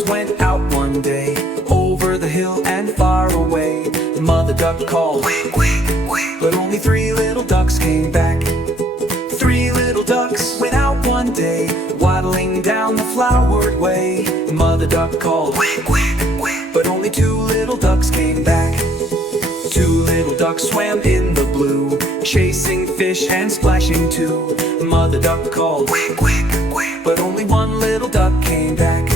ducks went out one day, over the hill and far away. Mother duck called, quack, quack, quack, but only 3 little ducks came back. 3 little ducks went out one day, waddling down the flowered way. Mother duck called, quack, quack, quack, but only 2 little ducks came back. 2 little ducks swam in the blue, chasing fish and splashing too. Mother duck called, quack, quack, quack, but only 1 little duck came back.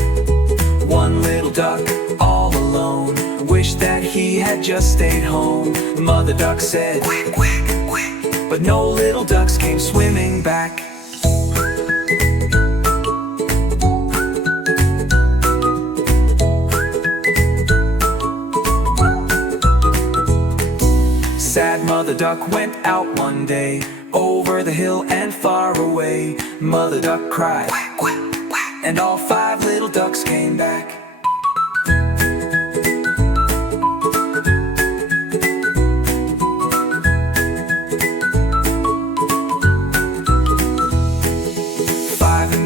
1 little duck, all alone, wished that he had just stayed home. Mother duck said, quack, quack, quack, but no little ducks came swimming back. Sad Mother duck went out one day, over the hill and far away. Mother duck cried, quack, quack, quack, and all 5 little ducks came back.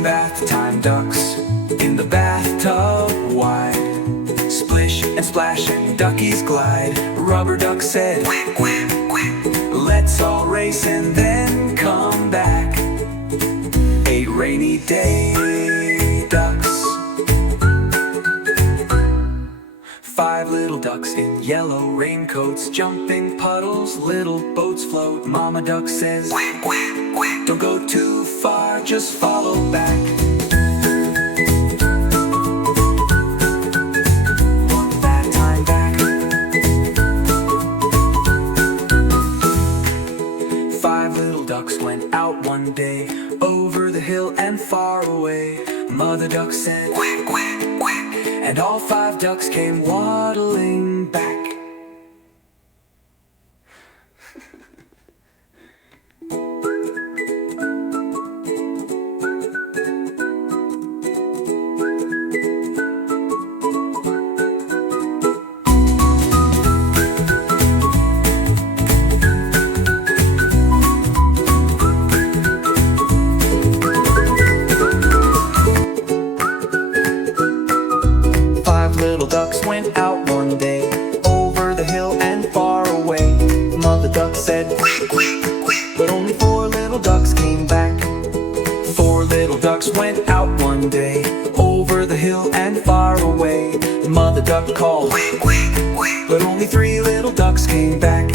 Bath time ducks in the bathtub wide, splish and splash and duckies glide. Rubber duck said, quack, quack, quack, let's all race and then come back. A rainy day ducks. 5 little ducks in yellow raincoats, jumping puddles, little boats float. Mama duck says, quack, quack, quack, don't go too far, just follow back. One that time back. 5 little ducks went out one day, over the hill and far away. Mother duck said, quack, quack, quack, and all 5 ducks came waddling back. Ducks went out one day, over the hill and far away. Mother duck said, quack, quack, quack, but only 4 little ducks came back. 4 little ducks went out one day, over the hill and far away. Mother duck called, quack, quack, quack, but only 3 little ducks came back.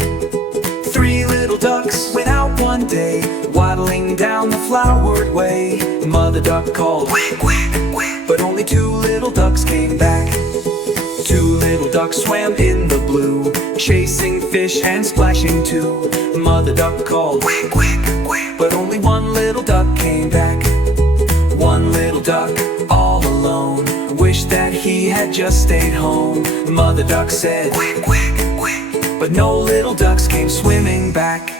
3 little ducks went out one day, waddling down the flowered way. Mother duck called, quack, quack, quack, but only 2 little ducks came back. 2 little ducks swam in the blue, chasing fish and splashing too. Mother duck called, quack, quack, quack, but only 1 little duck came back. 1 little duck, all alone, wished that he had just stayed home. Mother duck said, quack, quack, quack, but no little ducks came swimming back.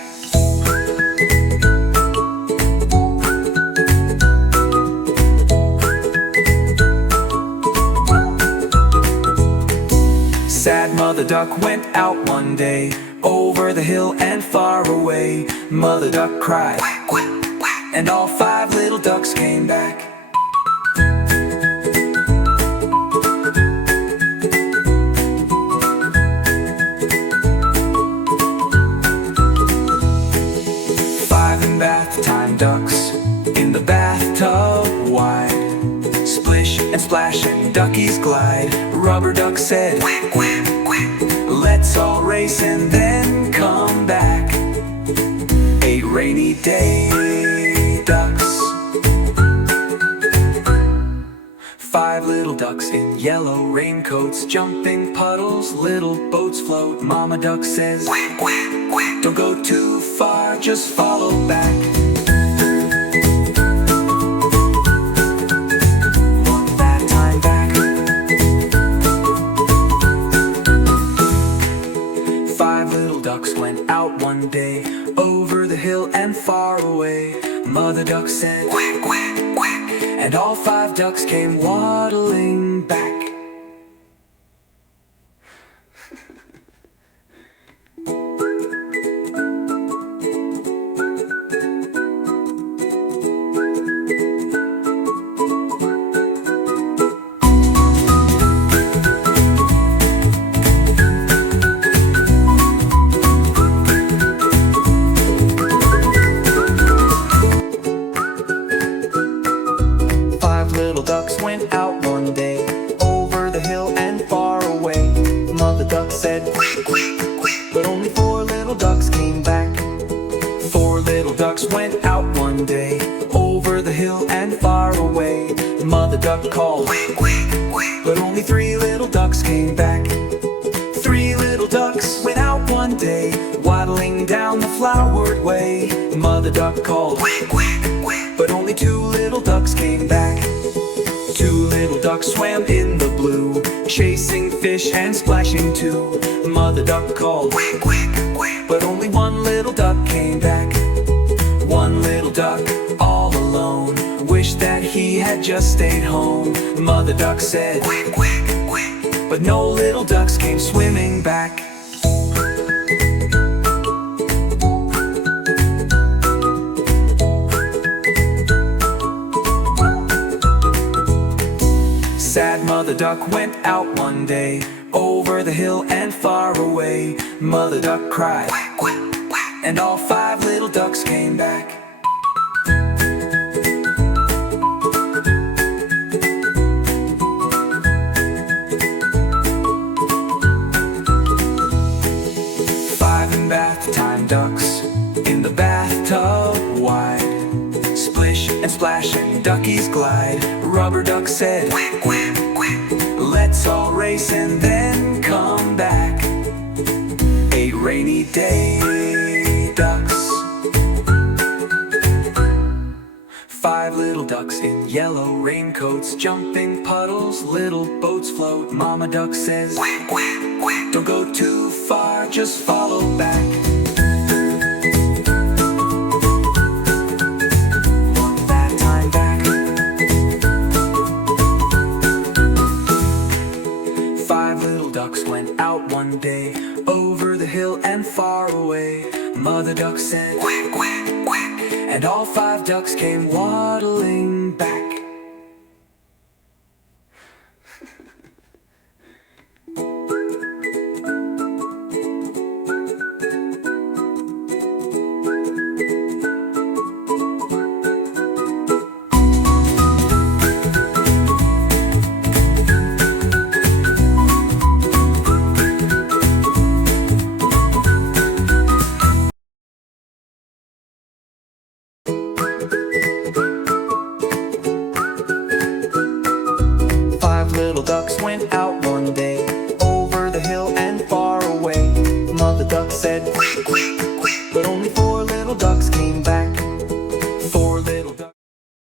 Sad Mother duck went out one day, over the hill and far away. Mother duck cried, quack, quack, quack, and all 5 little ducks came back. Bath time ducks in the bathtub wide, splish and splash and duckies glide. Rubber duck said, quack, quack, quack, let's all race and then come back. A rainy day ducks. 5 little ducks in yellow raincoats, jumping puddles, little boats float. Mama duck says, quack, quack, quack, don't go too far, just follow back. One that time back. 5 little ducks went out one day, over the hill and far away. Mother duck said, quack, quack, quack, and all 5 ducks came waddling back. duck called quack, quack, quack. But only 3 little ducks came back. 3 little ducks went out one day, waddling down the flowered way. Mother duck called quack, quack, quack. But only 2 little ducks came back. 2 little ducks swam in the blue, chasing fish and splashing too. Mother duck called quack, quack, quack. But only 1 little duck came back. 1 little duck, all alone, wished that he had just stayed home. Mother duck said quack, quack, quack. But no little ducks came swimming back. Sad Mother Duck went out one day, over the hill and far away. Mother Duck cried quack, quack, quack. And all 5 little ducks came back. Bath time ducks in the bathtub wide, splish and splash and duckies glide. Rubber duck said quack, quack, quack. Let's all race and then come back. A rainy day ducks. 5 little ducks in yellow raincoats, jumping puddles, little boats float. Mama duck says quack, quack, quack. Don't go too far, just follow back. One that time back. 5 little ducks went out one day, over the hill and far away. Mother duck said quack, quack, quack. And all 5 ducks came waddling back. Little ducks went out